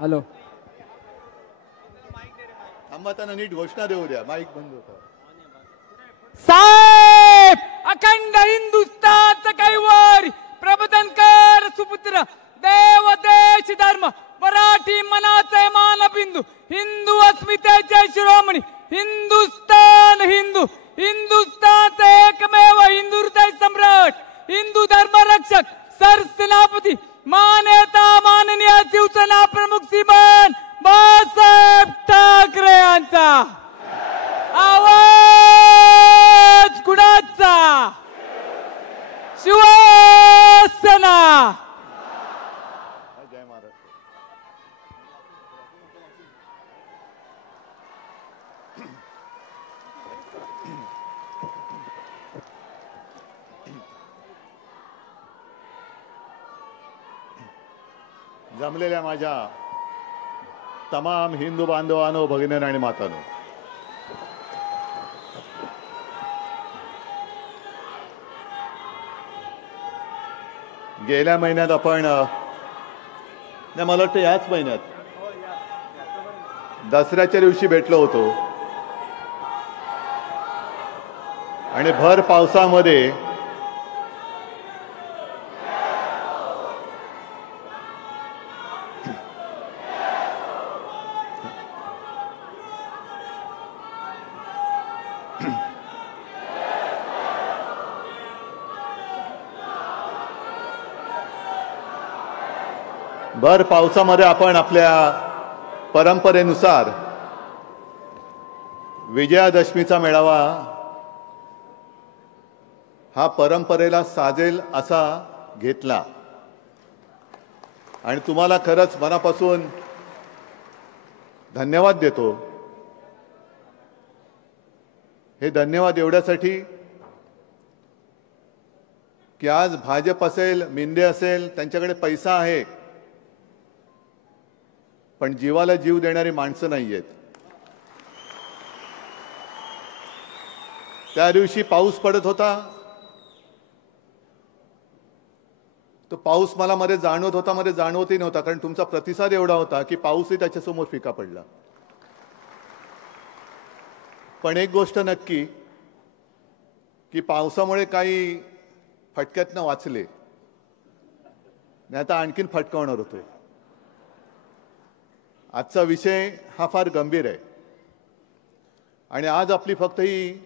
Hello थांबताना नीट घोषणा देऊ द्या. माईक बंद होता. साहेब अखंड हिंदुस्थानचं कैवार प्रबोधनकर सुपुत्र देव देश धर्म मराठी मनाचे मानबिंदू हिंदू अस्मितेचे शिरोमणी हिंदुस्थान हिंदू हिंदुस्थानचे एकमेव हिंदू हृदय सम्राट हिंदू धर्म रक्षक सरसेनापती मान्यता माननीय शिवसेना प्रमुख श्रीमान बाळासाहेब ठाकरे यांचा आवाज कुणाचा शिवसेना. जय महाराष्ट्र. जमलेल्या माझ्या तमाम हिंदू बांधवांनो भगिनींनो आणि मातांनो, गेल्या महिन्यात आपण मला वाटतं याच महिन्यात दसऱ्याच्या दिवशी भेटलो होतो आणि भर पावसामध्ये भर पावसामध्ये आपण आपल्या परंपरेनुसार विजयादशमीचा मेळावा हा परंपरेला साजेल असा घेतला आणि तुम्हाला खरंच मनापासून धन्यवाद देतो. हे धन्यवाद एवढ्यासाठी की आज भाजप असेल मिंदे असेल त्यांच्याकडे पैसा आहे पण जीवाला जीव देणारी माणसं नाहीयेत. त्या दिवशी पाऊस पडत होता, तो पाऊस मला मध्ये जाणवत होता, मध्ये जाणवतही नव्हता, कारण तुमचा प्रतिसाद एवढा होता की पाऊसही त्याच्यासमोर फिका पडला. पण एक गोष्ट नक्की की पावसामुळे काही फटक्यातनं वाचले, नाही आता आणखीन फटकावणार होतो. आजचा विषय हा फार गंभीर आहे आणि आज आपली फक्त ही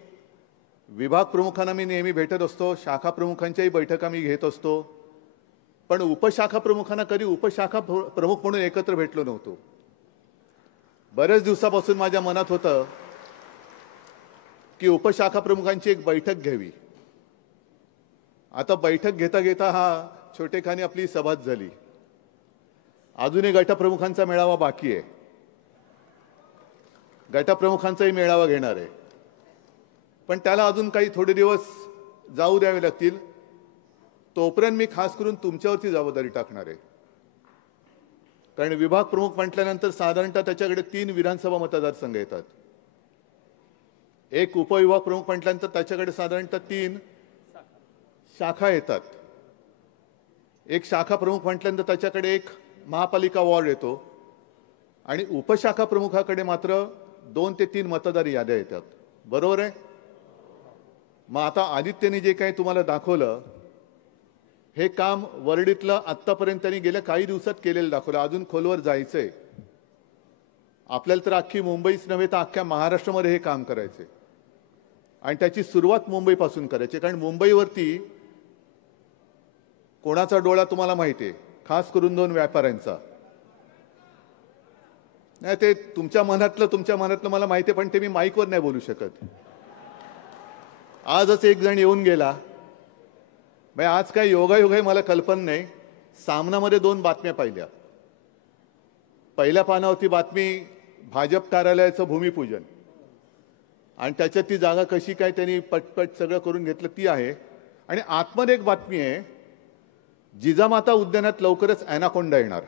विभाग प्रमुखांना मी नेहमी भेटत असतो, शाखा प्रमुखांच्याही बैठका मी घेत असतो, पण उपशाखा प्रमुखांना कधी उपशाखा प्रमुख म्हणून एकत्र भेटलो नव्हतो. बरेच दिवसापासून माझ्या मनात होतं की उपशाखा प्रमुखांची एक बैठक घ्यावी. आता बैठक घेता घेता हा छोटेखानी आपली सभाच झाली. अजूनही गटप्रमुखांचा मेळावा बाकी आहे. गटप्रमुखांचाही मेळावा घेणार आहे, पण त्याला अजून काही थोडे दिवस जाऊ द्यावे लागतील. तोपर्यंत मी खास करून तुमच्यावरती जबाबदारी टाकणार आहे, कारण विभाग प्रमुख म्हटल्यानंतर साधारणतः त्याच्याकडे 3 विधानसभा मतदारसंघ येतात. एक उपविभाग प्रमुख म्हटल्यानंतर त्याच्याकडे साधारणतः 3 शाखा येतात. एक शाखा प्रमुख म्हटल्यानंतर त्याच्याकडे एक महापालिका वॉर्ड येतो आणि उपशाखा प्रमुखाकडे मात्र 2 ते 3 मतदार याद्या येतात. बरोबर आहे? मग आता आदित्यने जे काही तुम्हाला दाखवलं हे काम वर्डीतलं आत्तापर्यंत त्यांनी गेल्या काही दिवसात केलेलं दाखवलं. अजून खोलवर जायचंय आपल्याला. तर अख्खी मुंबईच नव्हे तर अख्ख्या महाराष्ट्रामध्ये हे काम करायचे आणि त्याची सुरुवात मुंबईपासून करायची, कारण मुंबईवरती कोणाचा डोळा तुम्हाला माहिती आहे, खास करून 2 व्यापाऱ्यांचा. नाही ते तुमच्या मनातलं मला माहिती आहे, पण ते मी माईकवर नाही बोलू शकत. आजच एक जण येऊन गेला, म्हणजे आज काय योगायोग आहे मला कल्पना नाही. सामनामध्ये 2 बातम्या पाहिल्या. पहिल्या पानावरती बातमी भाजप कार्यालयाचं भूमिपूजन आणि त्याच्यात ती जागा कशी काय त्यांनी पटपट सगळं करून घेतलं ती आहे. आणि आतमध्ये एक बातमी आहे, जिजामाता उद्यानात लवकरच ॲनाकोंडा येणार.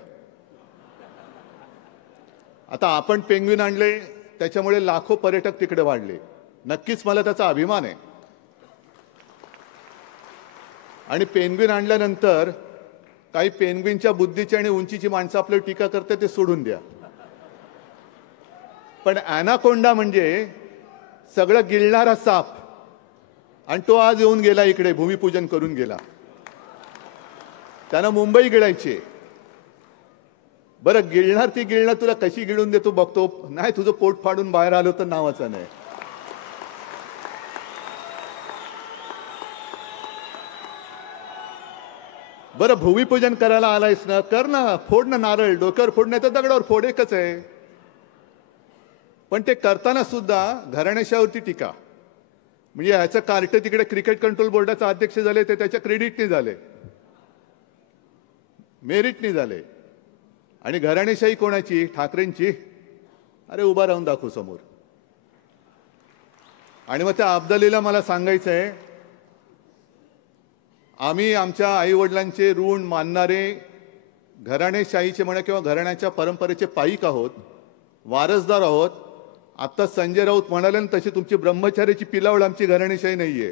आता आपण पेंग्विन आणले त्याच्यामुळे लाखो पर्यटक तिकडे वाढले. नक्कीच मला त्याचा अभिमान आहे. आणि पेंग्विन आणल्यानंतर काही पेंग्विनच्या बुद्धीची आणि उंचीची माणसं आपल्याला टीका करते, ते सोडून द्या. पण ॲनाकोंडा म्हणजे सगळं गिळणारा साप, आणि तो आज येऊन गेला इकडे, भूमिपूजन करून गेला. त्यानं मुंबई गिळायची. बरं, गिळणार ती गिळणार, तुला कशी गिळून देतो बघतो. नाही, तुझं पोट फाडून बाहेर आलं तर नावाचं नाही. बरं, भूमिपूजन करायला आलायस ना, कर ना, फोड ना नारळ, डोक्यावर फोड नाही तर दगडावर फोड, एकच आहे. पण ते करताना सुद्धा घराण्याशावरती टीका. म्हणजे ह्याचं कार्ट तिकडे क्रिकेट कंट्रोल बोर्डाचे अध्यक्ष झाले, ते त्याच्या क्रेडिटने झाले, मेरिटने झाले. आणि घराणेशाही कोणाची? ठाकरेंची. अरे उभा राहून दाखवू समोर. आणि मग त्या अब्दालीला मला सांगायचं आहे, आम्ही आमच्या आईवडिलांचे ऋण मानणारे घराणेशाहीचे म्हणा किंवा घराण्याच्या परंपरेचे पाईक आहोत, वारसदार आहोत. आता संजय राऊत म्हणाले ना तशी तुमची ब्रह्मचार्याची पिलावळ आमची घराणेशाही नाहीये.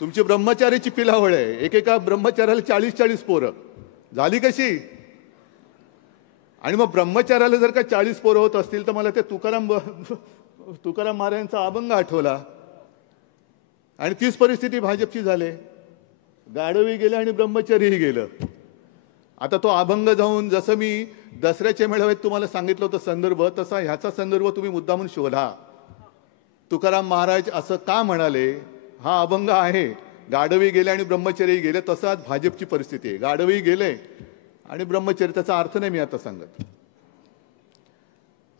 तुमची ब्रह्मचार्याची पिलावळ आहे. एकेका ब्रह्मचार्याला 40-40 पोरं झाली कशी? आणि मग ब्रह्मचार्याला जर का 40 पोरं होत असतील तर मला ते तुकाराम महाराजांचा अभंग आठवला. आणि तीच परिस्थिती भाजपची झाली. गाढवी गेले आणि ब्रह्मचर्यही गेलं. आता तो अभंग जाऊन, जसं मी दसऱ्याच्या मेळाव्यात तुम्हाला सांगितलं होतं संदर्भ, तसा ह्याचा संदर्भ तुम्ही मुद्दामून शोधा. तुकाराम महाराज असं का म्हणाले? हा अभंग आहे. गाढवी गेले आणि ब्रह्मचर्यही गेले. तसं आज भाजपची परिस्थिती आहे. गाढवी गेले आणि ब्रह्मचर्य, त्याचा अर्थ नाही मी आता सांगत.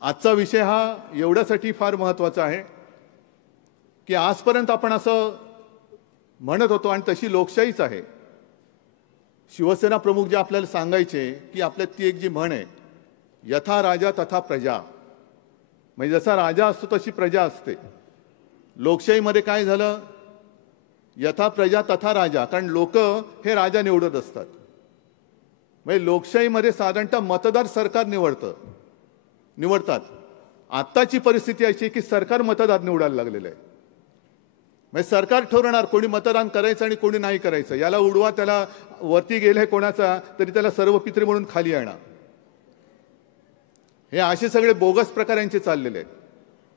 आजचा विषय हा एवढ्यासाठी फार महत्वाचा आहे की आजपर्यंत आपण असं म्हणत होतो, आणि तशी लोकशाहीच आहे. शिवसेना प्रमुख जे आपल्याला सांगायचे की आपल्यात ती एक जी म्हण आहे, यथा राजा तथा प्रजा. म्हणजे जसा राजा असतो तशी प्रजा असते. लोकशाहीमध्ये काय झालं? यथा प्रजा तथा राजा. कारण लोक हे राजा निवडत असतात. म्हणजे लोकशाहीमध्ये साधारणतः मतदार सरकार निवडतात. आत्ताची परिस्थिती अशी की सरकार मतदार निवडायला लागलेलं आहे. म्हणजे सरकार ठरवणार कोणी मतदान करायचं आणि कोणी नाही करायचं. याला उडवा, त्याला वरती गेलाय कोणाचा तरी त्याला सर्व पित्री म्हणून खाली आणा. हे असे सगळे बोगस प्रकार यांचे चाललेले आहेत.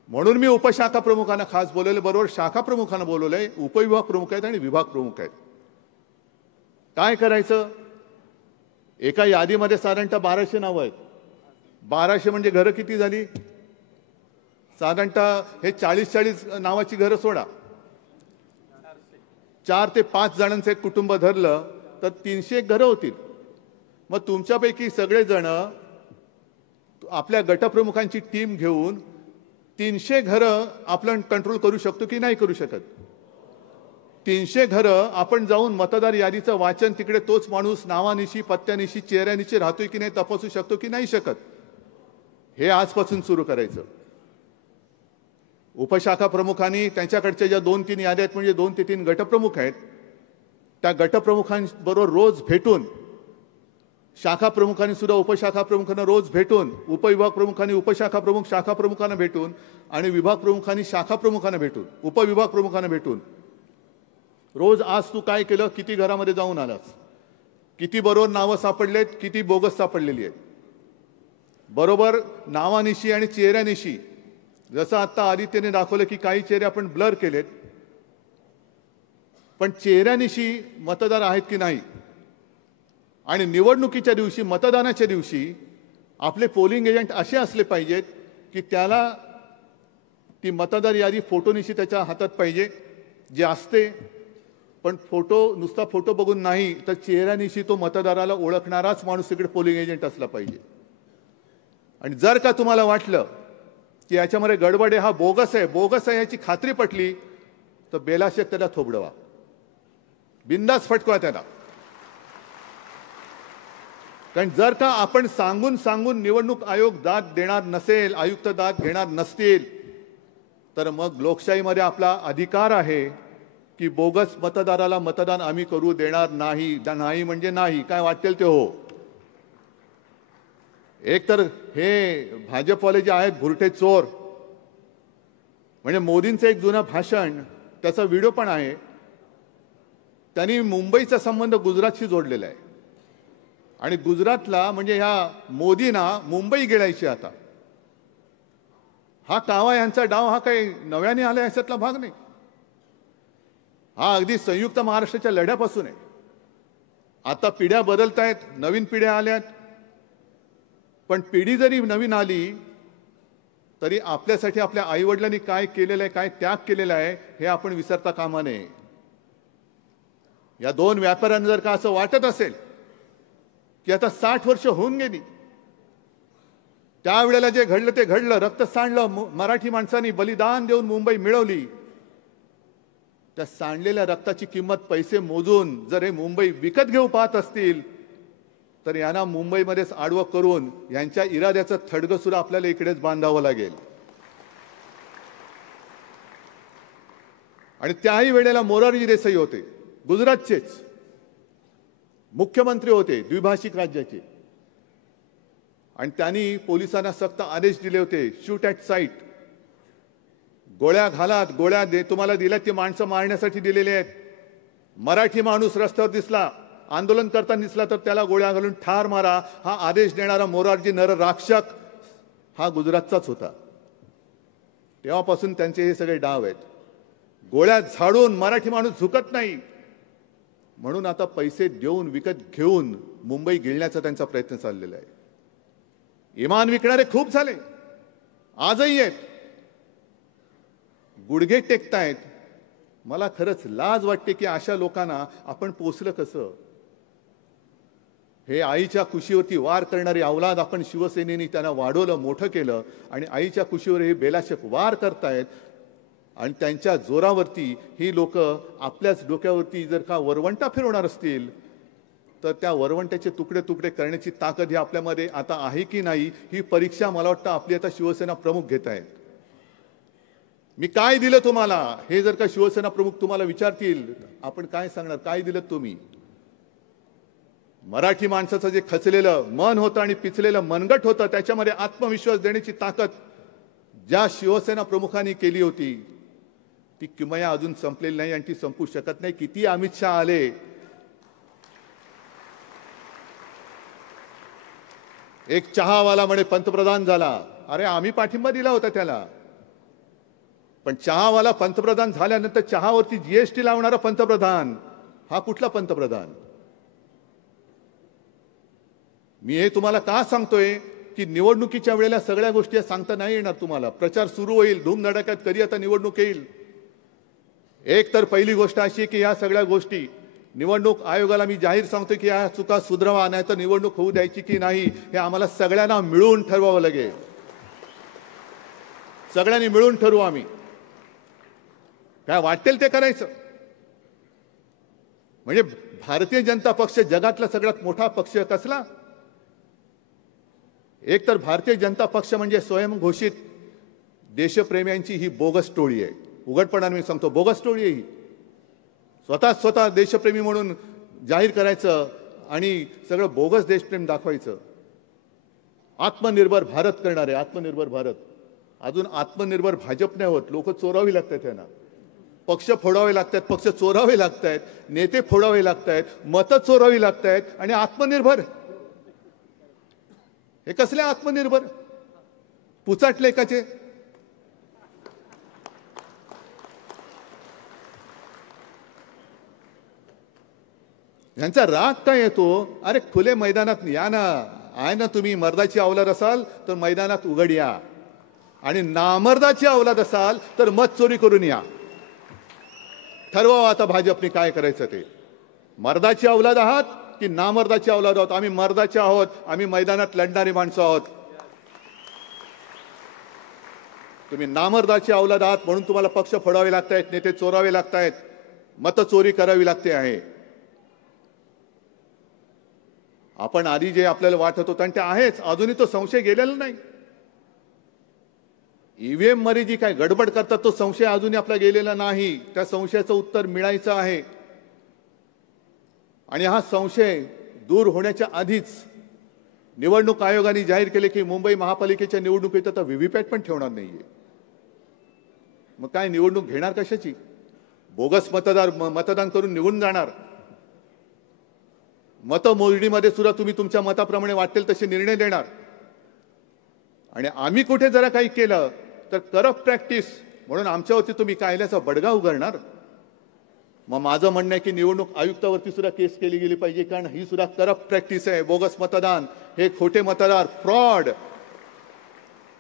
म्हणून मी उपशाखा प्रमुखांना खास बोलवले, बरोबर शाखा प्रमुखांना बोलवलंय. उपविभाग प्रमुख आहेत आणि विभाग प्रमुख आहेत. काय करायचं? एका यादीमध्ये साधारणतः 1200 नावं आहेत. 1200 म्हणजे घरं किती झाली? साधारणतः हे 40-40 नावाची घरं सोडा, 4 ते 5 जणांचं एक कुटुंब धरलं तर 300 घरं होतील. मग तुमच्यापैकी सगळेजण आपल्या गटप्रमुखांची टीम घेऊन 300 घरं आपण कंट्रोल करू शकतो की नाही करू शकत? 300 घरं आपण जाऊन मतदार यादीचं वाचन तिकडे तोच माणूस नावानिशी, पत्त्यानिशी, चेहऱ्यानिशी राहतोय की नाही तपासू शकतो की नाही शकत? हे आजपासून सुरू करायचं. उपशाखा प्रमुखांनी त्यांच्याकडच्या ज्या 2-3 याद्या आहेत, म्हणजे 2 ते 3 गटप्रमुख आहेत, त्या गटप्रमुखांबरोबर रोज भेटून, शाखा प्रमुखांनी सुद्धा उपशाखा प्रमुखांना रोज भेटून, उपविभाग प्रमुखांनी उपशाखा प्रमुख शाखा प्रमुखांना भेटून, आणि विभाग प्रमुखांनी शाखा प्रमुखांना भेटून, उपविभाग प्रमुखांना भेटून रोज आज तू काय केलं, किती घरामध्ये जाऊन आलास, किती बरोबर नावं सापडलेत, किती बोगस सापडलेली आहेत. बरोबर नावानिशी आणि चेहऱ्यानिशी, जसं आता आदित्यने दाखवलं की काही चेहरे आपण ब्लर केलेत, पण चेहऱ्यानिशी मतदार आहेत की नाही. आणि निवडणुकीच्या दिवशी, मतदानाच्या दिवशी आपले पोलिंग एजंट असे असले पाहिजेत की त्याला ती मतदार यादी फोटोनिशी त्याच्या हातात पाहिजे, जे असते. पण नुसता फोटो बघून नाही, तर चेहऱ्यानिशी तो मतदाराला ओळखणाराच माणूस तिकडे पोलिंग एजंट असला पाहिजे. आणि जर का तुम्हाला वाटलं की याच्यामध्ये गडबड आहे, हा बोगस आहे याची खात्री पटली, तर बेलाशक त्याला थोबडवा, बिंदास फटकवा त्याला. कारण जर का आपण सांगून निवडणूक आयोग दाद देणार नसेल, आयुक्त दाद घेणार नसतील, तर मग लोकशाहीमध्ये आपला अधिकार आहे की बोगस मतदाराला मतदान आम्ही करू देणार नाही. नाही म्हणजे नाही, काय वाटेल ते हो. एक तर हे भाजपवाले जे आहेत भुरटे चोर, म्हणजे मोदींचं एक जुनं भाषण, त्याचा व्हिडिओ पण आहे. त्यांनी मुंबईचा संबंध गुजरातशी जोडलेला आहे आणि गुजरातला म्हणजे ह्या मोदींना मुंबई गिळायची आता. हा कावा यांचा डाव हा काही नव्याने आला याच्यातला भाग नाही. हा अगदी संयुक्त महाराष्ट्राच्या लढ्यापासून आहे. आता पिढ्या बदलत आहेत, नवीन पिढ्या आल्यात, पण पिढी जरी नवीन आली तरी आपल्यासाठी आपल्या आईवडिलांनी काय केलेलं आहे, काय त्याग केलेला आहे हे आपण विसरता कामा नये. या दोन व्यापाऱ्यांना जर का असं वाटत असेल की आता 60 वर्ष होऊन गेली, त्यावेळेला जे घडलं ते घडलं, रक्त सांडलं, मराठी माणसांनी बलिदान देऊन मुंबई मिळवली, त्या सांडलेल्या रक्ताची किंमत पैसे मोजून जर हे मुंबई विकत घेऊ पाहत असतील तर यांना मुंबईमध्येच आडवं करून यांच्या इराद्याचं थडगं सुद्धा आपल्याला इकडेच बांधावं लागेल. आणि त्याही वेळेला मोरारजी देसाई होते, गुजरातचेच मुख्यमंत्री होते, द्विभाषिक राज्याचे, आणि त्यांनी पोलिसांना सक्त आदेश दिले होते, शूट ॲट साईट, गोळ्या घालात, गोळ्या तुम्हाला दिल्यात ती माणसं मारण्यासाठी दिलेली आहेत. मराठी माणूस रस्त्यावर दिसला, आंदोलन करताना दिसला तर त्याला गोळ्या घालून ठार मारा, हा आदेश देणारा मोरारजी नरराक्षक हा गुजरातचाच होता. तेव्हापासून त्यांचे हे सगळे डाव आहेत. गोळ्या झाडून मराठी माणूस झुकत नाही म्हणून आता पैसे देऊन विकत घेऊन मुंबई गिळण्याचा त्यांचा प्रयत्न चाललेला आहे. इमान विकणारे खूप झाले, आजही आहेत, गुडघे टेकतायत. मला खरंच लाज वाटते की अशा लोकांना आपण पोचलं कसं. हे आईच्या कुशीवरती वार करणारी अवलाद आपण शिवसेनेने त्यांना वाढवलं, मोठं केलं, आणि आईच्या कुशीवर हे बेलाशक वार करतायत. आणि त्यांच्या जोरावरती ही लोक आपल्याच डोक्यावरती जर का वरवंटा फिरवणार असतील तर त्या वरवंट्याचे तुकडे तुकडे करण्याची ताकद ही आपल्यामध्ये आता आहे की नाही, ही परीक्षा मला वाटतं आपली आता शिवसेना प्रमुख घेत आहेत. मी काय दिलं तुम्हाला हे जर का शिवसेना प्रमुख तुम्हाला विचारतील, आपण काय सांगणार, काय दिलं तुम्ही. मराठी माणसाचं जे खचलेलं मन होतं आणि पिचलेलं मनगट होतं त्याच्यामध्ये आत्मविश्वास देण्याची ताकद ज्या शिवसेना प्रमुखांनी केली होती ती किमया अजून संपलेली नाही आणि ती संपू शकत नाही. किती अमित शहा आले, एक चहावाला म्हणे पंतप्रधान झाला, अरे आम्ही पाठिंबा दिला होता त्याला, पण चहावाला पंतप्रधान झाल्यानंतर चहावरती जीएसटी लावणारा पंतप्रधान हा कुठला पंतप्रधान. मी हे तुम्हाला का सांगतोय की निवडणुकीच्या वेळेला सगळ्या गोष्टी सांगता नाही येणार तुम्हाला. प्रचार सुरू होईल धूमधडाक्यात, कधी आता निवडणूक येईल. एक तर पहिली गोष्ट अशी की या सगळ्या गोष्टी निवडणूक आयोगाला मी जाहीर सांगतो की या चुका सुधारवा, नाही तर निवडणूक होऊ द्यायची की नाही हे आम्हाला सगळ्यांना मिळून ठरवावं लागेल. सगळ्यांनी मिळून ठरवू, आम्ही काय वाटेल ते करायचं. म्हणजे भारतीय जनता पक्ष जगातला सगळ्यात मोठा पक्ष कसला. एक तर भारतीय जनता पक्ष म्हणजे स्वयंघोषित देशप्रेम्यांची ही बोगस टोळी आहे. उघडपणाने मी सांगतो, बोगस टोळी आहे ही. स्वतः देशप्रेमी म्हणून जाहीर करायचं आणि सगळं बोगस देशप्रेम दाखवायचं. आत्मनिर्भर भारत करणारे, आत्मनिर्भर भारत. अजून आत्मनिर्भर भाजप नाही होत. लोक चोरावी लागतात त्यांना, पक्ष फोडावे लागतात, पक्ष चोरावे लागत आहेत, नेते फोडावे लागत आहेत, मतं चोरावी लागत आहेत, आणि आत्मनिर्भर हे कसले आत्मनिर्भर पुचाटले एकाचे. यांचा राग काय येतो, अरे खुले मैदानात या ना, आहे ना तुम्ही मर्दाची अवलाद असाल तर मैदानात उघड या, आणि नामर्दाची अवलाद असाल तर मत चोरी करून या. ठरवा आता भाजपने काय करायचं ते. मर्दाची अवलाद आहात की नामर्दाची अवलाद आहोत. आम्ही मर्दाचे आहोत, आम्ही मैदानात लढणारी माणसं आहोत. तुम्ही नामर्दाची अवलाद आहात म्हणून तुम्हाला पक्ष फोडावे लागत आहेत, नेते चोरावे लागत आहेत, मत चोरी करावी लागते आहे. आपण आधी जे आपल्याला वाटत होतं आणि ते आहेच, अजूनही तो संशय गेलेला नाही. ईव्हीएम मध्ये जी काय गडबड करतात तो संशय अजूनही आपला गेलेला नाही. त्या संशयाचं उत्तर मिळायचं आहे. आणि हा संशय दूर होण्याच्या आधीच निवडणूक आयोगाने जाहीर केले की मुंबई महापालिकेच्या निवडणुकीत आता व्हीव्हीपॅट पण ठेवणार नाहीये. मग काय निवडणूक घेणार कशाची. बोगस मतदान करून निवडून जाणार. मतमोजणीमध्ये सुद्धा तुम्ही तुमच्या मताप्रमाणे वाटेल तसे निर्णय देणार. आणि आम्ही कुठे जरा काही केलं तर करप्ट प्रॅक्टिस म्हणून आमच्यावरती तुम्ही कायद्याचा बडगा उगारणार. मग माझं म्हणणं आहे की निवडणूक आयुक्तावरती सुद्धा केस केली गेली पाहिजे, कारण ही सुद्धा करप्ट प्रॅक्टिस आहे. बोगस मतदान, हे खोटे मतदार, फ्रॉड.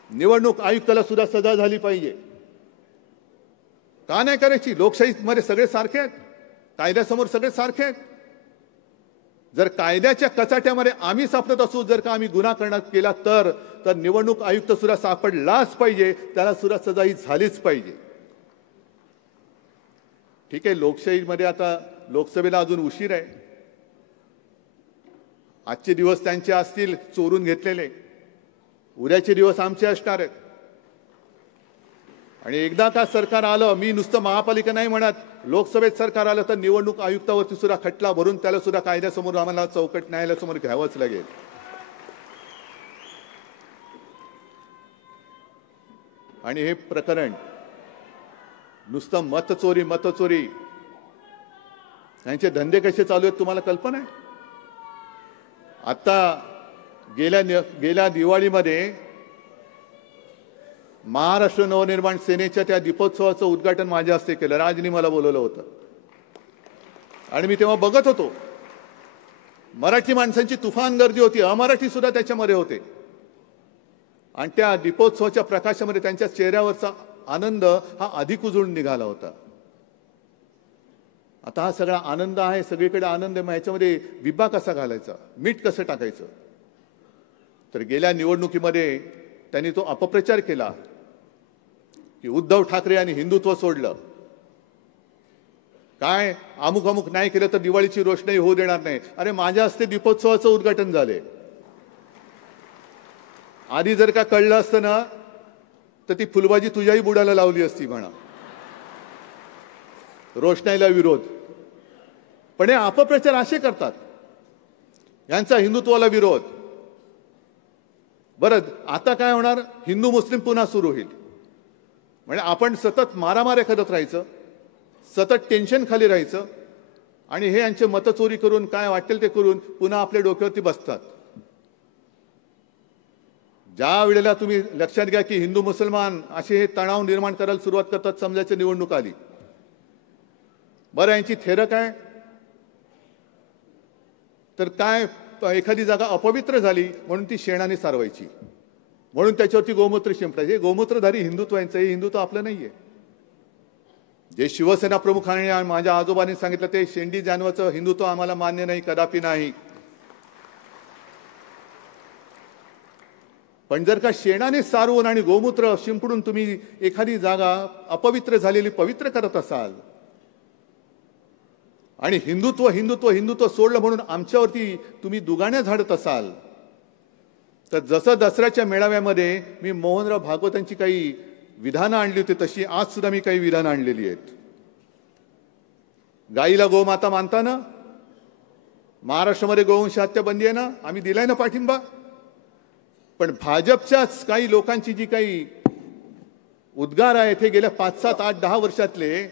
निवडणूक आयुक्ताला सुद्धा सजा झाली पाहिजे. का नाही करायची? लोकशाहीमध्ये सगळे सारखे आहेत, कायद्यासमोर सगळे सारखे आहेत. जर कायद्याच्या कचाट्यामध्ये आम्ही सापडत असू, जर का आम्ही गुन्हा केला तर निवडणूक आयुक्त सुद्धा सापडलाच पाहिजे, त्याला सुद्धा सजा ही झालीच पाहिजे. ठीक आहे, लोकशाहीमध्ये आता लोकसभेला अजून उशीर आहे. आजचे दिवस त्यांचे असतील चोरून घेतलेले, उद्याचे दिवस आमचे असणार आहेत. आणि एकदा का सरकार आलं, मी नुसतं महापालिका नाही म्हणत, लोकसभेत सरकार आलं तर निवडणूक आयुक्तावरती सुद्धा खटला भरून त्याला सुद्धा कायद्यासमोर आम्हाला चौकट न्यायालयासमोर घ्यावंच लागेल. आणि हे प्रकरण नुसतं मतचोरी यांचे धंदे कसे चालू आहेत तुम्हाला कल्पना आहे? आता गेल्या दिवाळीमध्ये महाराष्ट्र नवनिर्माण सेनेच्या त्या दीपोत्सवाचं उद्घाटन माझ्या हस्ते केलं. राजनी मला बोलवलं होतं आणि मी तेव्हा बघत होतो. मराठी माणसांची तुफान गर्दी होती, अमराठी सुद्धा त्याच्यामध्ये होते. आणि त्या दीपोत्सवाच्या प्रकाशामध्ये त्यांच्या चेहऱ्यावरचा आनंद हा अधिक उजळून निघाला होता. आता हा सगळा आनंद आहे, सगळीकडे आनंद आहे, मग ह्याच्यामध्ये विबा कसा घालायचा, मीठ कसं टाकायचं? तर गेल्या निवडणुकीमध्ये त्यांनी तो अपप्रचार केला की उद्धव ठाकरे यांनी हिंदुत्व सोडलं, काय अमुक नाही केलं तर दिवाळीची रोषणाई होऊ देणार नाही. अरे माझ्या हस्ते दीपोत्सवाचं उद्घाटन झाले. आधी जर का कळलं असतं ना तर ती फुलबाजी तुझ्याही बुडाला लावली असती म्हणा, रोषणाईला विरोध. पण हे अपप्रचार असे करतात, यांचा हिंदुत्वाला विरोध. बरं, आता काय होणार? हिंदू मुस्लिम पुन्हा सुरू होईल. म्हणजे आपण सतत मारामाऱ्या करत राहायचं, सतत टेन्शन खाली राहायचं, आणि हे यांचे मतचोरी करून काय वाटेल ते करून पुन्हा आपल्या डोक्यावरती बसतात. ज्या वेळेला तुम्ही लक्षात घ्या की हिंदू मुसलमान असे हे तणाव निर्माण करायला सुरुवात करतात, समजायचं निवडणूक आली. बरं, यांची थेरं काय? तर काय, एखादी जागा अपवित्र झाली म्हणून ती शेणाने सारवायची, म्हणून त्याच्यावरती गोमूत्र शिंपडायचे. हे गोमूत्रधारी हिंदुत्व यांचं, हे हिंदुत्व आपलं नाहीये. जे शिवसेना प्रमुखांनी आणि माझ्या आजोबांनी सांगितलं ते शेंडी जानवाचं हिंदुत्व आम्हाला मान्य नाही, कदापि नाही. पण जर का शेणाने सारवून आणि गोमूत्र शिंपडून तुम्ही एखादी जागा अपवित्र झालेली पवित्र करत असाल आणि हिंदुत्व सोडलं म्हणून आमच्यावरती तुम्ही दुगाण्या झाडत असाल, तर जसं दसऱ्याच्या मेळाव्यामध्ये मी मोहनराव भागवतांची काही विधानं आणली होती तशी आज सुद्धा मी काही विधानं आणलेली आहेत. गाईला गोमाता मानता ना? महाराष्ट्रामध्ये गोवंश हत्या बंदी आहे ना? आम्ही दिलाय ना पाठिंबा. पण भाजपच्याच काही लोकांची जी काही उद्गार आहेत हे गेल्या 5, 7, 8, 10 वर्षातले,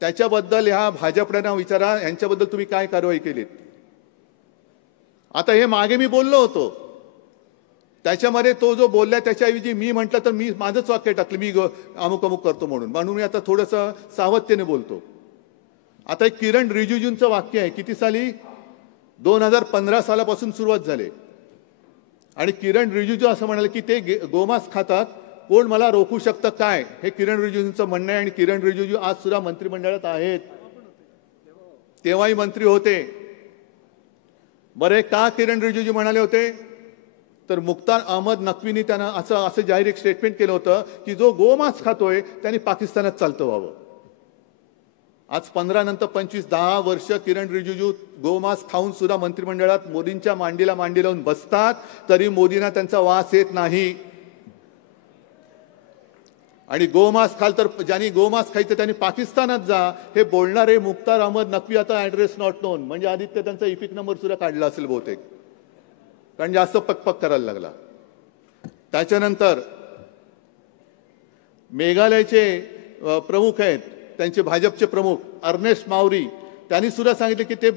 त्याच्याबद्दल ह्या भाजपड्यांना विचारा, यांच्याबद्दल तुम्ही काय कारवाई केलीत? आता हे मागे मी बोललो होतो, त्याच्यामध्ये तो जो बोलला त्याच्याऐवजी मी म्हटलं तर मी माझंच वाक्य टाकलं, मी अमुक करतो म्हणून मी आता थोडंसं सावधतेने बोलतो. आता एक किरण रिजिजूंचं वाक्य आहे, किती साली? 2015 सालापासून सुरुवात झाली. आणि किरण रिजिजू असं म्हणाले की ते गोमांस खातात, कोण मला रोखू शकतं काय? हे किरण रिजिजूंचं म्हणणं आहे. आणि किरण रिजिजू आज सुद्धा मंत्रिमंडळात आहेत, तेव्हाही मंत्री होते. बरे, का किरण रिजिजू म्हणाले होते? तर मुख्तार अहमद नक्वीनी त्यांना असं जाहीर एक स्टेटमेंट केलं होतं की जो गोमांस खातोय त्यांनी पाकिस्तानात चालतं व्हावं. आज 15 नंतर 25, 10 वर्ष किरण रिजिजू गोमांस खाऊन सुद्धा मंत्रिमंडळात मोदींच्या मांडीला मांडी लावून बसतात, तरी मोदींना त्यांचा वास येत नाही. आणि गोमांस खाल तर ज्यांनी गोमांस खायचं त्यांनी पाकिस्तानात जा, हे बोलणारे मुख्तार अहमद नक्वी आता ॲड्रेस नॉट नोन, म्हणजे आदित्य त्यांचा इपिक नंबर सुद्धा काढला असेल बहुतेक, कारण जास्त पकपक करायला लागला. त्याच्यानंतर मेघालयचे प्रमुख आहेत, त्यांचे भाजपचे प्रमुख अर्नेस्ट माउरी, त्यांनी सुद्धा सांगितले की ते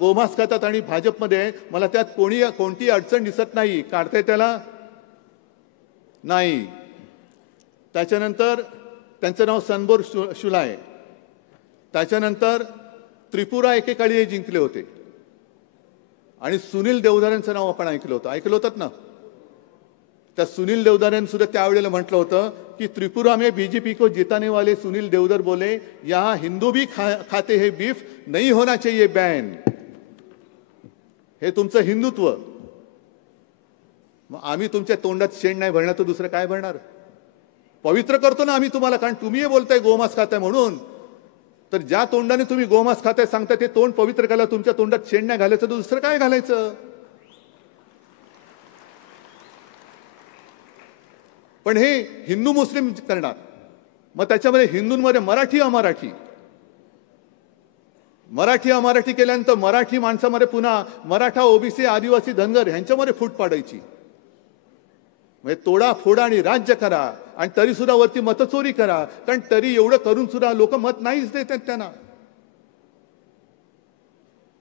गोमांस खातात आणि भाजपमध्ये मला त्यात कोणती अडचण दिसत नाही, काढताय त्याला नाही. त्याच्यानंतर त्यांचं नाव सनबोर शुलाय. त्याच्यानंतर त्रिपुरा एकेकाळी हे जिंकले होते आणि सुनील देवधरेंचं नाव आपण ऐकलं होतं ना. त्या सुनील देवधरेंनी सुद्धा त्यावेळेला म्हटलं होतं की त्रिपुरा में बीजेपी को जिताने वाले सुनील देवधर बोले यहाँ हिंदू भी खाते हैं बीफ, नहीं होना चाहिए बैन. हे तुमचं हिंदुत्व. मग आम्ही तुमच्या तोंडात शेण नाही भरणार तर दुसरं काय भरणार? पवित्र करतो ना आम्ही तुम्हाला, कारण तुम्ही बोलताय गोमांस खाताय म्हणून. तर ज्या तोंडाने तुम्ही गोमांस खाताय सांगताय ते तोंड पवित्र करायला तुमच्या तोंडात शेण नाही घालायचं तर दुसरं काय घालायचं? पण हे हिंदू मुस्लिम करणार. मग त्याच्यामध्ये हिंदूंमध्ये मराठी अमराठी केल्यानंतर मराठी माणसामध्ये पुन्हा मराठा, ओबीसी, आदिवासी, धनगर ह्यांच्यामध्ये फूट पाडायची. म्हणजे तोडा फोडा आणि राज्य करा आणि तरी सुद्धा वरती मतचोरी करा, कारण तरी एवढं करून सुद्धा लोक मत नाहीच देतात त्यांना.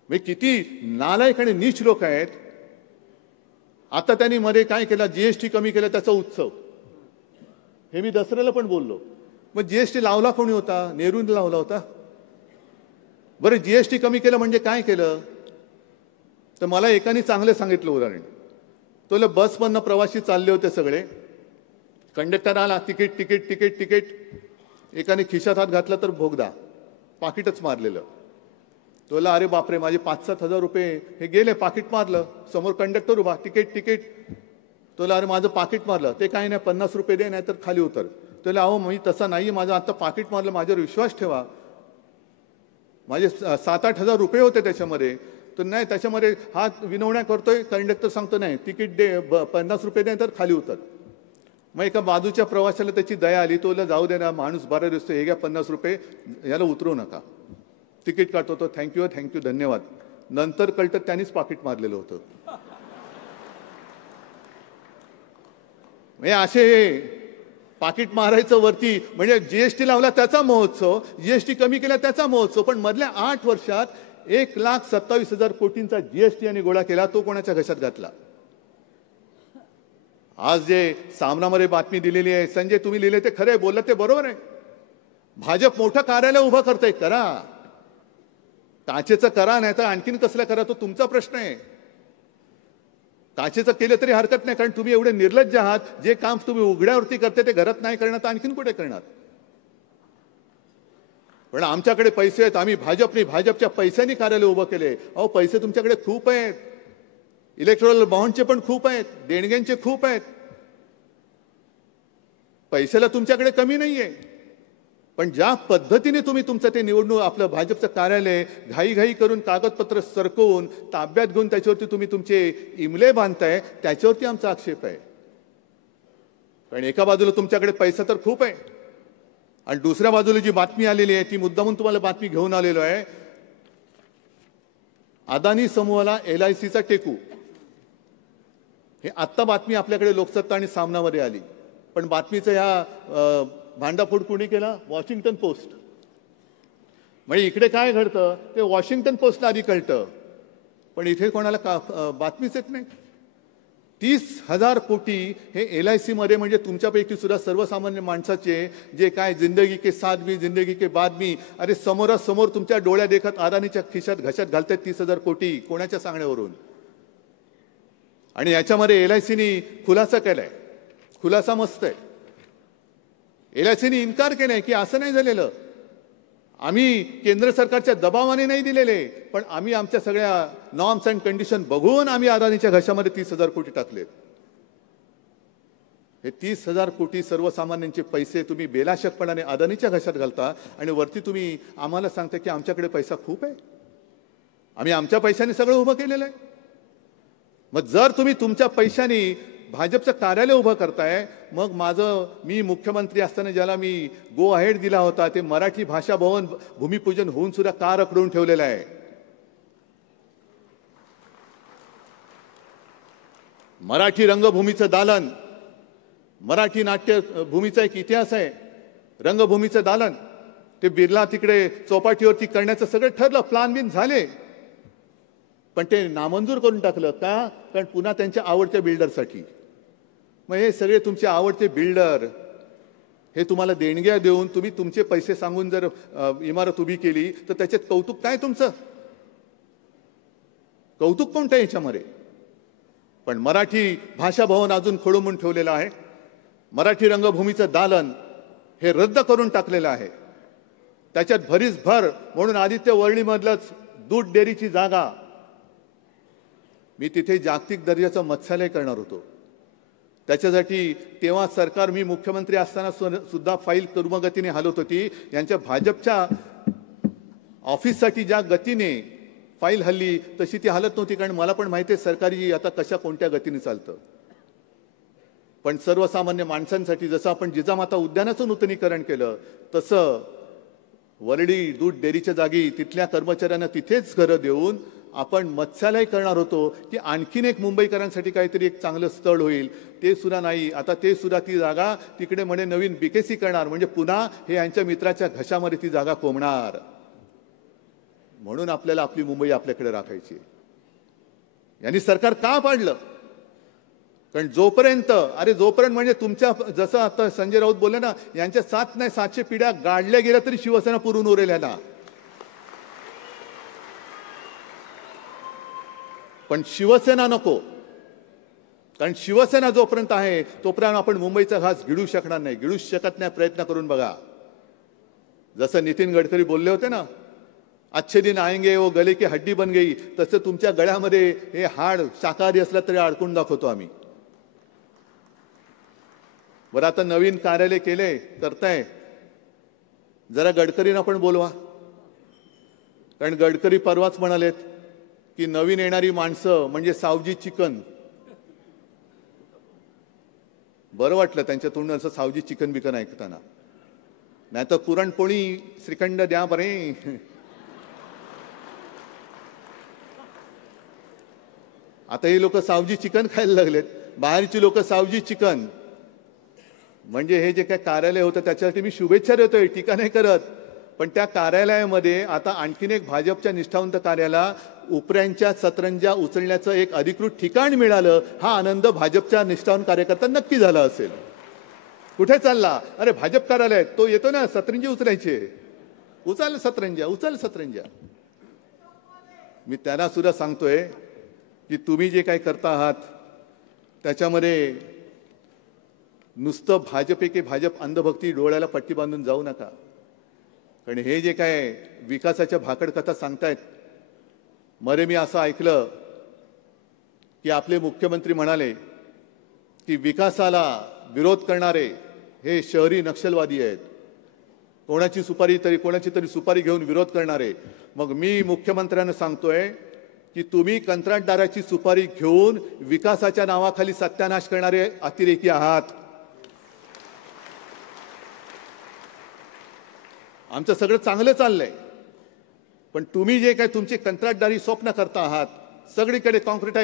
म्हणजे किती नालायक आणि नीच लोक आहेत. आता त्यांनी मध्ये काय केलं, जीएसटी कमी केलं त्याचा उत्सव. हे मी दसऱ्याला पण बोललो. मग जीएसटी लावला कोणी होता? नेहरूंनी लावला होता. बरं जीएसटी कमी केलं म्हणजे काय केलं? तर मला एकाने चांगलं सांगितलं उदाहरण. तो बसमधनं प्रवासी चालले होते सगळे, कंडक्टर आला तिकीट तिकीट तिकीट तिकीट, एकाने खिशात हात घातला तर भोगदा, पाकिटच मारलेलं. तोला अरे बापरे माझे 5-7 हजार रुपये हे गेले, पाकिट मारलं. समोर कंडक्टर उभा, तिकीट तिकीट. तोला अरे माझं पाकिट मारलं. ते काही नाही 50 रुपये दे नाही तर खाली उतर. तोला अहो मी तसा नाही, माझं आता पाकिट मारलं, माझ्यावर विश्वास ठेवा. माझे 7-8 हजार रुपये होते त्याच्यामध्ये. तर नाही त्याच्यामध्ये हात विनवण्या करतोय. कंडक्टर सांगतो नाही तिकीट दे, 50 रुपये दे तर खाली उतर. मग एका बाजूच्या प्रवाशाला त्याची दया आली. तोला जाऊ दे ना, माणूस बरा दिसतो, हे घ्या 50 रुपये, याला उतरवू नका. तिकीट काढतो तो, थँक्यू थँक्यू धन्यवाद. नंतर कळतं त्यांनीच पाकिट मारलेलं होतं. म्हणजे असे पाकिट मारायचं वरती, म्हणजे जीएसटी लावला त्याचा महोत्सव, जीएसटी कमी केला त्याचा महोत्सव. पण मधल्या 8 वर्षात 1,27,000 कोटींचा जीएसटी यांनी गोळा केला. तो कोणाच्या घशात घातला? आज जे सामनामध्ये बातमी दिलेली आहे, संजय तुम्ही लिहिले ते खरं आहे, बोललं ते बरोबर आहे. भाजप मोठं कार्यालय उभं करतंय, करा, काचेचं करा, नाही तर आणखीन कसलं करा, तो तुमचा प्रश्न आहे. काचेचं केलं तरी हरकत नाही, कारण तुम्ही एवढे निर्लज्ज आहात. जे काम तुम्ही उघड्यावरती करते ते घरात नाही करणार तर आणखीन कुठे करणार? पण आमच्याकडे पैसे आहेत, आम्ही भाजपच्या पैशांनी कार्यालय उभं केले. अहो पैसे तुमच्याकडे खूप आहेत, इलेक्ट्रॉल बॉन्डचे पण खूप आहेत, देणग्यांचे खूप आहेत. पैशाला तुमच्याकडे कमी नाहीये. पण ज्या पद्धतीने तुम्ही तुमचं ते निवडणूक आपलं भाजपचं कार्यालय घाई करून कागदपत्र सरकवून ताब्यात घेऊन त्याच्यावरती तुम्ही तुमचे इमले बांधताय, त्याच्यावरती आमचा आक्षेप आहे. कारण एका बाजूला तुमच्याकडे पैसा तर खूप आहे आणि दुसऱ्या बाजूला जी बातमी आलेली आहे ती मुद्दामून तुम्हाला बातमी घेऊन आलेलो आहे. अदानी समूहाला LICचा टेकू, हे आत्ता बातमी आपल्याकडे लोकसत्ता आणि सामनामध्ये आली. पण बातमीचं ह्या भांडाफोड कोणी केला? Washington post. म्हणजे इकडे काय घडतं ते वॉशिंग्टन पोस्टला आधी कळतं, पण इथे कोणाला बातमीच येत नाही. 30,000 कोटी हे LIC मध्ये, म्हणजे तुमच्यापैकी सुद्धा सर्वसामान्य माणसाचे जे काय जिंदगी के साथ भी जिंदगी के बाद भी, अरे समोरासमोर तुमच्या डोळ्या देखत अदानीच्या खिशात घशात घालतात 30,000 कोटी कोणाच्या सांगण्यावरून. आणि याच्यामध्ये LICनी खुलासा केलाय. खुलासा मस्त आहे. LICनी इन्कार केलाय की असं नाही झालेलं, आम्ही केंद्र सरकारच्या दबावाने नाही दिलेले, पण आम्ही आमच्या सगळ्या नॉर्म्स अँड कंडिशन बघून आम्ही अदानीच्या घशामध्ये 30,000 कोटी टाकलेत. हे 30,000 कोटी सर्वसामान्यांचे पैसे तुम्ही बेलाशकपणाने अदानीच्या घशात घालता आणि वरती तुम्ही आम्हाला सांगता की आमच्याकडे पैसा खूप आहे, आम्ही आमच्या पैशाने सगळं उभं केलेलं आहे. मग जर तुम्ही तुमच्या पैशाने भाजपचं कार्यालय उभं करताय, मग मी मुख्यमंत्री असताना ज्याला मी गो अहेड दिला होता ते मराठी भाषा भवन भूमिपूजन होऊन सुद्धा का रखडून ठेवलेलं आहे? मराठी रंगभूमीचं दालन, मराठी नाट्यभूमीचा एक इतिहास आहे. रंगभूमीचं दालन ते बिर्ला तिकडे चौपाटीवरती करण्याचं सगळं ठरलं, प्लान बिन झाले, पण ते नामंजूर करून टाकलं का? कारण पुन्हा त्यांच्या आवडत्या बिल्डरसाठी. मग हे सगळे तुमचे आवडते बिल्डर हे तुम्हाला देणग्या देऊन तुम्ही तुमचे पैसे सांगून जर इमारत उभी केली तर त्याच्यात कौतुक काय तुमचं? कौतुक कोणतं याच्यामध्ये? पण मराठी भाषा भवन अजून खोडून ठेवलेलं आहे. मराठी रंगभूमीचं दालन हे रद्द करून टाकलेलं आहे. त्याच्यात भरीस भर म्हणून आदित्य वर्णीमधलंच दूध डेअरीची जागा मी तिथे जागतिक दर्जाचं मत्स्यालय करणार होतो. त्याच्यासाठी तेव्हा सरकार, मी मुख्यमंत्री असताना सुद्धा फाईल कर्मगतीने हलवत होती. यांच्या भाजपच्या ऑफिससाठी ज्या गतीने फाईल हल्ली तशी ती हालत नव्हती, कारण मला पण माहिती आहे सरकारी आता कशा कोणत्या गतीने चालतं. पण सर्वसामान्य माणसांसाठी जसं आपण जिजामाता उद्यानाचं नूतनीकरण केलं तसं वरळी दूध डेअरीच्या जागी तिथल्या कर्मचाऱ्यांना तिथेच घरं देऊन आपण मत्स्यालय करणार होतो की आणखीन एक मुंबईकरांसाठी काहीतरी एक चांगलं स्थळ होईल. ते सुद्धा नाही. आता ते सुद्धा ती जागा तिकडे म्हणे नवीन बीकेसी करणार, म्हणजे पुन्हा हे यांच्या मित्राच्या घशामध्ये ती जागा कोंबणार. म्हणून आपल्याला आपली मुंबई आपल्याकडे राखायची. यांनी सरकार का पाडलं? कारण जोपर्यंत म्हणजे तुमच्या, जसं आता संजय राऊत बोलले ना, यांच्या 7 नाही 700 पिढ्या गाडल्या गेल्या तरी शिवसेना पुरून उरेल याला. पण शिवसेना नको. कारण शिवसेना जोपर्यंत आहे तोपर्यंत आपण मुंबईचा घास गिळू शकणार नाही. गिळू शकत नाही. प्रयत्न करून बघा. जसं नितीन गडकरी बोलले होते ना, अच्छे दिन आएंगे वो गले की हड्डी बन गई, तसं तुमच्या गळ्यामध्ये हे हाड शाकाहारी असलं तरी अडकून दाखवतो आम्ही. बरं, आता नवीन कार्यालय केले, करताय, जरा गडकरींना पण बोलवा. कारण गडकरी परवाच म्हणालेत की नवीन येणारी माणसं म्हणजे सावजी चिकन. बरं वाटलं त्यांच्या तोंडून असं सावजी चिकन बिकन ऐकताना. नाही तर पुरणपोळी श्रीखंड द्या बरे. आता हे लोक सावजी चिकन खायला लागलेत. बाहेरची लोक सावजी चिकन. म्हणजे हे जे काय कार्यालय होतं त्याच्यासाठी मी शुभेच्छा देतोय, टीका नाही करत. पण त्या कार्यालयामध्ये आता आणखीन एक भाजपच्या निष्ठावंत कार्याला उपऱ्यांच्या सतरंजा उचलण्याचं एक अधिकृत ठिकाण मिळालं. हा आनंद भाजपच्या निष्ठावंत कार्यकर्ता नक्की झाला असेल. कुठे चालला? अरे भाजप कार्यालय, तो येतो ना, सतरंजी उचलायचे. उचल सतरंजा, उचल सतरंजा. मी त्यांना सुद्धा सांगतोय की तुम्ही जे काही करता आहात त्याच्यामध्ये नुसतं भाजप की भाजप अंधभक्ती डोळ्याला पट्टी बांधून जाऊ नका. कारण हे जे काय विकासाच्या भाकड कथा सांगतायत, मरे मी असं ऐकलं की आपले मुख्यमंत्री म्हणाले की विकासाला विरोध करणारे हे शहरी नक्षलवादी आहेत. कोणाची तरी सुपारी घेऊन विरोध करणारे. मग मी मुख्यमंत्र्यांना सांगतोय की तुम्ही कंत्राटदाराची सुपारी घेऊन विकासाच्या नावाखाली सत्यानाश करणारे अतिरेकी आहात. आमचं सगळं चांगलं चाललंय, पण तुम्ही जे काय तुमची कंत्राटदारी स्वप्न करता आहात, सगळीकडे कॉन्क्रीट,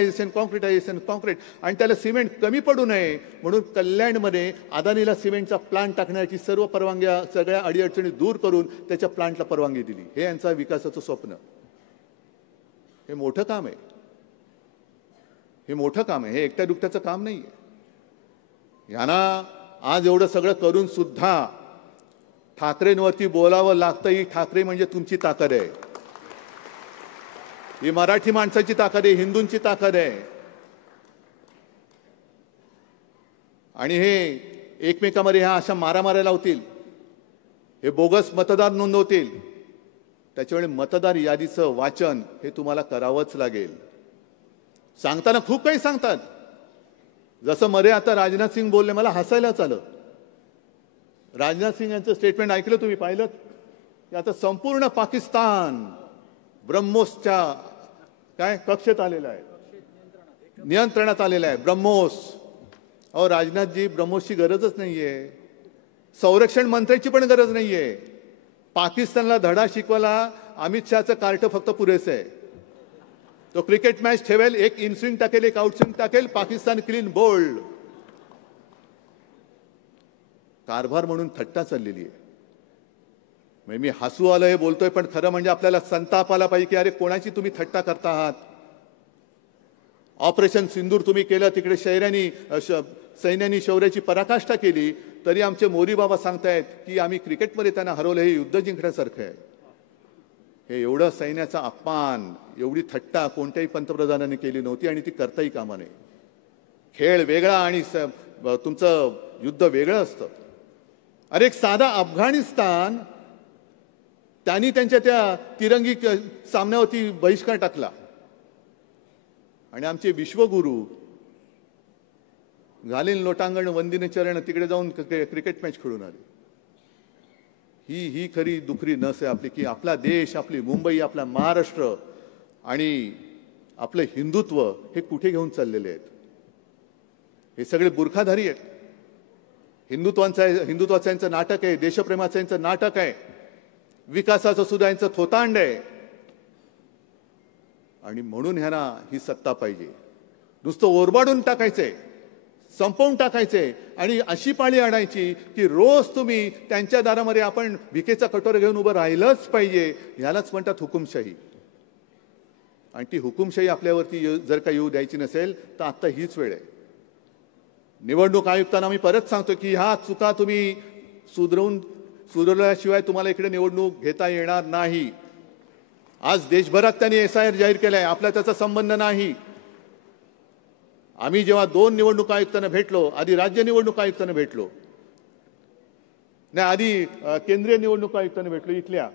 आणि त्याला सिमेंट कमी पडू नये म्हणून कल्याणमध्ये अदानीला सिमेंटचा प्लांट टाकण्याची सर्व परवानग्या, सगळ्या अडीअडचणी दूर करून त्याच्या प्लांटला परवानगी दिली. हे यांचं विकासाचं स्वप्न. हे मोठं काम आहे. हे एकट्या दुकट्याचं काम नाही आहे. यांना आज एवढं सगळं करून सुद्धा ठाकरेंवरती बोलावं लागतं. ही ठाकरे म्हणजे तुमची ताकद आहे. ही मराठी माणसाची ताकद आहे, हिंदूंची ताकद आहे. आणि हे एकमेकांमध्ये ह्या अशा मारामाऱ्या लावतील, हे बोगस मतदार नोंदवतील. त्याच्यामुळे मतदार यादीचं वाचन हे तुम्हाला करावंच लागेल. सांगताना खूप काही सांगतात. जसं मध्ये आता राजनाथ सिंग बोलले, मला हसायलाच आलं. राजनाथ सिंग यांचं स्टेटमेंट ऐकलं तुम्ही, पाहिलं की आता संपूर्ण पाकिस्तान ब्रह्मोसच्या काय कक्षेत आलेला आहे, नियंत्रणात आलेला आहे. ब्रह्मोस. अहो राजनाथजी, ब्रह्मोसची गरजच नाहीये. संरक्षण मंत्र्याची पण गरज नाहीये. पाकिस्तानला धडा शिकवायला अमित शहाचं कार्ट फक्त पुरेसं आहे. तो क्रिकेट मॅच ठेवेल, एक इनस्विंग टाकेल, एक आउटस्विंग टाकेल, पाकिस्तान क्लीन बोल्ड. कारभार म्हणून थट्टा चाललेली आहे. म्हणजे मी हसू आलं हे बोलतोय, पण खरं म्हणजे आपल्याला संताप आला पाहिजे की अरे कोणाची तुम्ही थट्टा करता आहात. ऑपरेशन सिंदूर तुम्ही केलं, तिकडे सैन्यांनी शौर्याची पराकाष्ठा केली, तरी आमचे मोरी बाबा सांगतायत की आम्ही क्रिकेटमध्ये त्यांना हरवलं, हे युद्ध जिंकण्यासारखं आहे. हे एवढं सैन्याचा अपमान, एवढी थट्टा कोणत्याही पंतप्रधानांनी केली नव्हती आणि ती करताही कामा नये. खेळ वेगळा आणि तुमचं युद्ध वेगळं असतं. अरे एक साधा अफगाणिस्तान, त्यांनी त्यांच्या त्या तिरंगी सामन्यावरती बहिष्कार टाकला आणि आमचे विश्वगुरू घालीन लोटांगण वंदिने चरण तिकडे जाऊन क्रिकेट मॅच खेळून आले. ही खरी दुखरी नस आहे आपली की आपला देश, आपली मुंबई, आपला महाराष्ट्र आणि आपलं हिंदुत्व हे कुठे घेऊन चाललेले आहेत. हे सगळे बुरखाधारी आहेत. हिंदुत्वाचं यांचं नाटक आहे, देशप्रेमाचं यांचं नाटक आहे, विकासाचं सुद्धा यांचं थोतांड आहे. आणि म्हणून ह्यांना ही सत्ता पाहिजे. नुसतं ओरबाडून टाकायचंय, संपवून टाकायचंय आणि अशी पाळी आणायची की रोज तुम्ही त्यांच्या दारामध्ये आपण भिकेचा कटोरा घेऊन उभं राहिलंच पाहिजे. ह्यालाच म्हणतात हुकुमशाही. आणि ती हुकुमशाही आपल्यावरती जर का येऊ द्यायची नसेल तर आता हीच वेळ आहे. निवडणूक आयुक्तांना मी परत सांगतो की ह्या चुका तुम्ही सुधारल्याशिवाय तुम्हाला इकडे निवडणूक घेता येणार नाही. आज देशभरात त्यांनी SIR जाहीर केलाय, आपला त्याचा संबंध नाही. आम्ही जेव्हा 2 निवडणूक आयुक्तांना भेटलो, आधी राज्य निवडणूक आयुक्तांना भेटलो, नाही आधी केंद्रीय निवडणूक आयुक्तांना भेटलो इथल्या,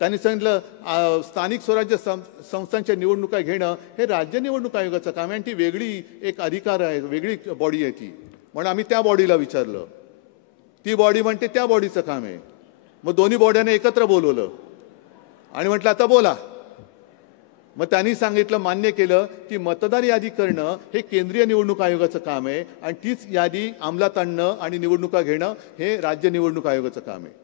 त्यांनी सांगितलं स्थानिक स्वराज्य संस्थांच्या निवडणुका घेणं हे राज्य निवडणूक आयोगाचं काम आहे आणि ती वेगळी एक अधिकार आहे, वेगळी बॉडी आहे ती. म्हणून आम्ही त्या बॉडीला विचारलं, ती बॉडी म्हणते त्या बॉडीचं काम आहे. मग दोन्ही बॉड्याने एकत्र बोलवलं आणि म्हटलं आता बोला. मग त्यांनी सांगितलं, मान्य केलं की मतदार यादी करणं हे केंद्रीय निवडणूक आयोगाचं काम आहे आणि तीच यादी अंमलात आणणं आणि निवडणुका घेणं हे राज्य निवडणूक आयोगाचं काम आहे.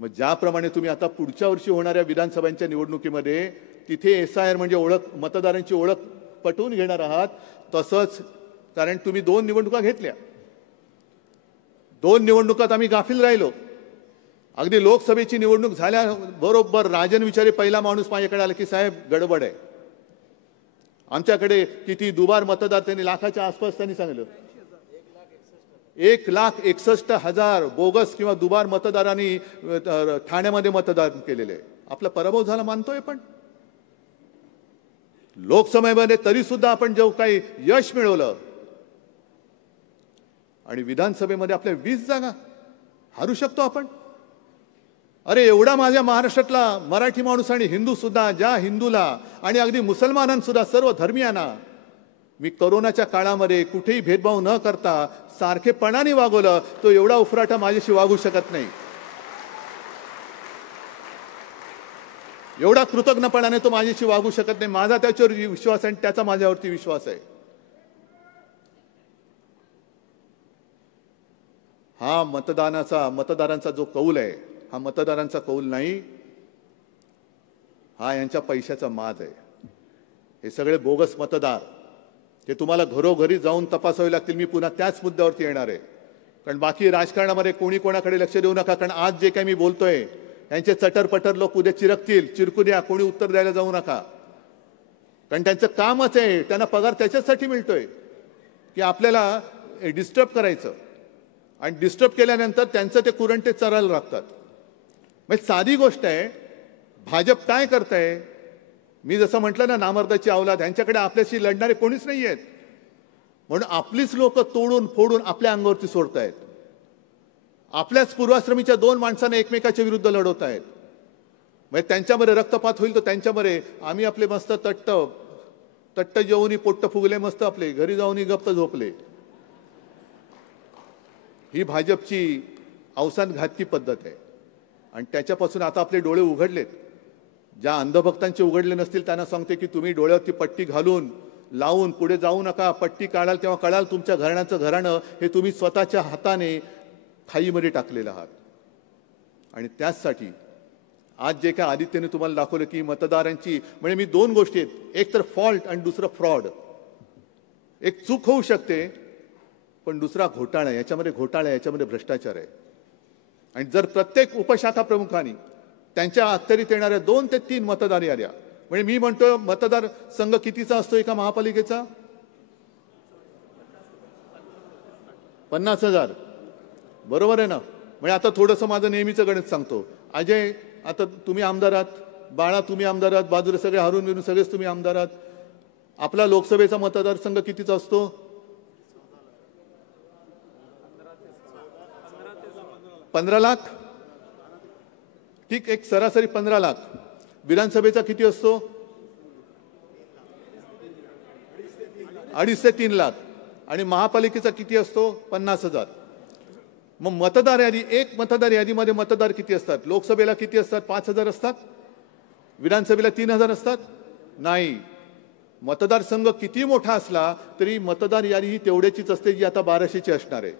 मग ज्याप्रमाणे तुम्ही आता पुढच्या वर्षी होणाऱ्या विधानसभांच्या निवडणुकीमध्ये तिथे SIR म्हणजे ओळख, मतदारांची ओळख पटवून घेणार आहात, तसंच कारण तुम्ही 2 निवडणुका घेतल्या, 2 निवडणुकात आम्ही गाफील राहिलो. अगदी लोकसभेची निवडणूक झाल्याबरोबर राजन विचारे पहिला माणूस माझ्याकडे आला की साहेब गडबड आहे. आमच्याकडे किती दुबार मतदार, त्यांनी लाखाच्या आसपास त्यांनी सांगितलं, 1,61,000 बोगस किंवा दुबार मतदारांनी ठाण्यामध्ये मतदान केलेले आहे. आपला पराभव झाला मानतोय, पण लोकसभेमध्ये तरी सुद्धा आपण जो काही यश मिळवलं आणि विधानसभेमध्ये आपल्या 20 जागा हरू शकतो आपण. अरे एवढा माझ्या महाराष्ट्रातला मराठी माणूस आणि हिंदू सुद्धा, ज्या हिंदूला आणि अगदी मुसलमानांसुद्धा सर्व धर्मियांना मी कोरोनाच्या काळामध्ये कुठेही भेदभाव न करता सारखेपणाने वागवलं, तो एवढा उफराटा माझ्याशी वागू शकत नाही. एवढा कृतज्ञपणाने तो माझ्याशी वागू शकत नाही. माझा त्याच्यावर विश्वास आहे आणि त्याचा माझ्यावरती विश्वास आहे. हा मतदारांचा जो कौल आहे, हा मतदारांचा कौल नाही, हा यांच्या पैशाचा माज आहे. हे सगळे बोगस मतदार, ते तुम्हाला घरोघरी जाऊन तपासावे लागतील. मी पुन्हा त्याच मुद्द्यावरती येणार आहे. कारण बाकी राजकारणामध्ये कोणी कोणाकडे लक्ष देऊ नका. कारण आज जे काही मी बोलतोय यांचे चटरपटर लोक उद्या चिरकतील, चिरकू द्या, कोणी उत्तर द्यायला जाऊ नका. कारण त्यांचं कामच आहे, त्यांना पगार त्याच्यासाठी मिळतोय की आपल्याला डिस्टर्ब करायचं आणि डिस्टर्ब केल्यानंतर त्यांचं ते कुरंटे चरायला लागतात. म्हणजे साधी गोष्ट आहे. भाजप काय करतंय, मी जसं म्हटलं ना, नामर्दाची अवलाद, यांच्याकडे आपल्याशी लढणारे कोणीच नाही आहेत. म्हणून आपलीच लोक तोडून फोडून आपल्या अंगावरती सोडतायत. आपल्याच पूर्वाश्रमीच्या 2 माणसांना एकमेकाच्या विरुद्ध लढवत आहेत. म्हणजे त्यांच्यामध्ये रक्तपात होईल तर त्यांच्यामध्ये आम्ही आपले मस्त तट्ट जेवून पोट्ट फुगले, मस्त आपले घरी जाऊन गप्प झोपले. ही भाजपची अवसानघातकी पद्धत आहे आणि त्याच्यापासून आता आपले डोळे उघडलेत. ज्या अंधभक्तांचे उघडले नसतील त्यांना सांगते की तुम्ही डोळ्यावरती पट्टी घालून लावून पुढे जाऊ नका. पट्टी काढाल तेव्हा कळाल तुमच्या घराण्याचं घराणं हे तुम्ही स्वतःच्या हाताने खाईमध्ये टाकलेलं आहात. आणि त्याचसाठी आज जे काय आदित्यने तुम्हाला दाखवलं की मतदारांची, म्हणजे मी 2 गोष्टी आहेत, एक तर फॉल्ट आणि दुसरं फ्रॉड. एक चूक होऊ शकते पण दुसरा घोटाळा आहे, याच्यामध्ये घोटाळा आहे, याच्यामध्ये भ्रष्टाचार आहे. आणि जर प्रत्येक उपशाखा प्रमुखांनी त्यांच्या अखत्यारीत येणाऱ्या 2 ते 3 मतदार याद्या, म्हणजे मी म्हणतो मतदार संघ कितीचा असतो एका महापालिकेचा? 50,000. बरोबर आहे ना? म्हणजे आता थोडंसं माझं नेहमीचं गणित सांगतो. अजय, आता तुम्ही आमदार आहात, बाळा तुम्ही आमदार आहात, बाजूला सगळे हरून बिरून सगळेच तुम्ही आमदार आहात. आपला लोकसभेचा मतदारसंघ कितीचा असतो? 15 लाख. ठीक, एक सरासरी 15 लाख. विधानसभेचा किती असतो? 2.5 ते 3 लाख. आणि महापालिकेचा किती असतो? 50,000. मग मतदार यादी, एक मतदार यादीमध्ये मतदार किती असतात? लोकसभेला किती असतात? 5,000 असतात. विधानसभेला 3,000 असतात. नाही, मतदारसंघ किती मोठा असला तरी मतदार यादी ही तेवढ्याचीच असते, जी आता 1200ची असणार आहे.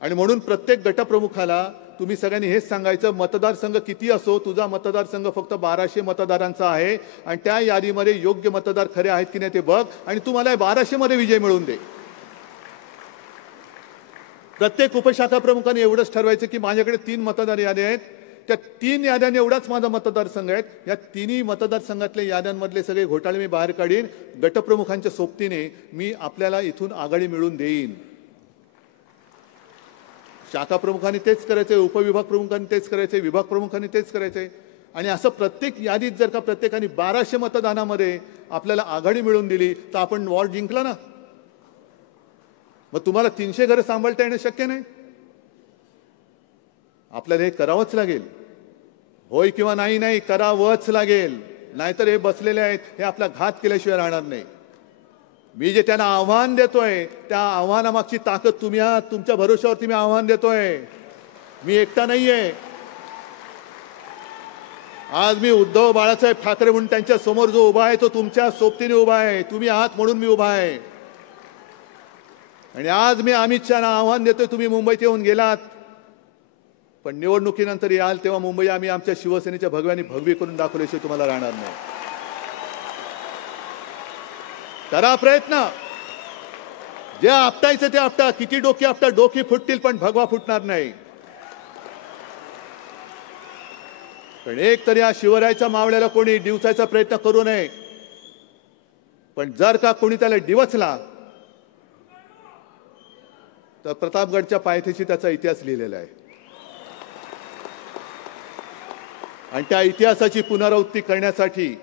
आणि म्हणून प्रत्येक गटप्रमुखाला तुम्ही सगळ्यांनी हेच सांगायचं, मतदारसंघ किती असो, तुझा मतदारसंघ फक्त 1200 मतदारांचा आहे आणि त्या यादीमध्ये योग्य मतदार खरे आहेत की नाही ते बघ आणि तू मला 1200 मध्ये विजय मिळवून दे. प्रत्येक उपशाखा प्रमुखाने एवढंच ठरवायचं की माझ्याकडे 3 मतदार याद्या आहेत, त्या 3 याद्यांनी एवढाच माझा मतदारसंघ आहे. या 3ही मतदारसंघातल्या याद्यांमधले सगळे घोटाळे मी बाहेर काढीन. गटप्रमुखांच्या सोबतीने मी आपल्याला इथून आघाडी मिळवून देईन. शाखा प्रमुखांनी तेच करायचे, उपविभाग प्रमुखांनी तेच करायचे, विभाग प्रमुखांनी तेच करायचे. आणि असं प्रत्येक यादीत जर का प्रत्येकाने 1200 मतदानामध्ये आपल्याला आघाडी मिळवून दिली तर आपण वॉर्ड जिंकला ना. मग तुम्हाला 300 घरं सांभाळता येणं शक्य नाही. आपल्याला हे करावंच लागेल. होय किंवा नाही, नाही करावंच लागेल. नाहीतर हे बसलेले आहेत, हे आपला घात केल्याशिवाय राहणार नाही. मी जे त्यांना आव्हान देतोय त्या आव्हानामागची ताकद तुम्ही आहात. तुमच्या भरोश्यावरती मी आव्हान देतोय. मी एकटा नाहीये. आज मी उद्धव बाळासाहेब ठाकरे म्हणून त्यांच्या समोर जो उभा आहे तो तुमच्या सोबतीने उभा आहे. तुम्ही आहात म्हणून मी उभा आहे. आणि आज मी अमित शहाना आव्हान देतोय, तुम्ही मुंबईत येऊन गेलात, पण निवडणुकीनंतर याल तेव्हा मुंबई आम्ही आमच्या शिवसेनेच्या भगव्याने भगवी करून दाखवल्याशिवाय तुम्हाला राहणार नाही. करा प्रयत्न. जे आपटायचं ते आपटा. किती डोकी आपटा, डोकी फुटतील पण भगवा फुटणार नाही. पण एक तरी या शिवरायाच्या मावळ्याला कोणी डिवचायचा प्रयत्न करू नये. पण जर का कोणी त्याला डिवचला तर प्रतापगडच्या पायथ्याशी त्याचा इतिहास लिहिलेला आहे. आणि त्या इतिहासाची पुनरावृत्ती करण्यासाठी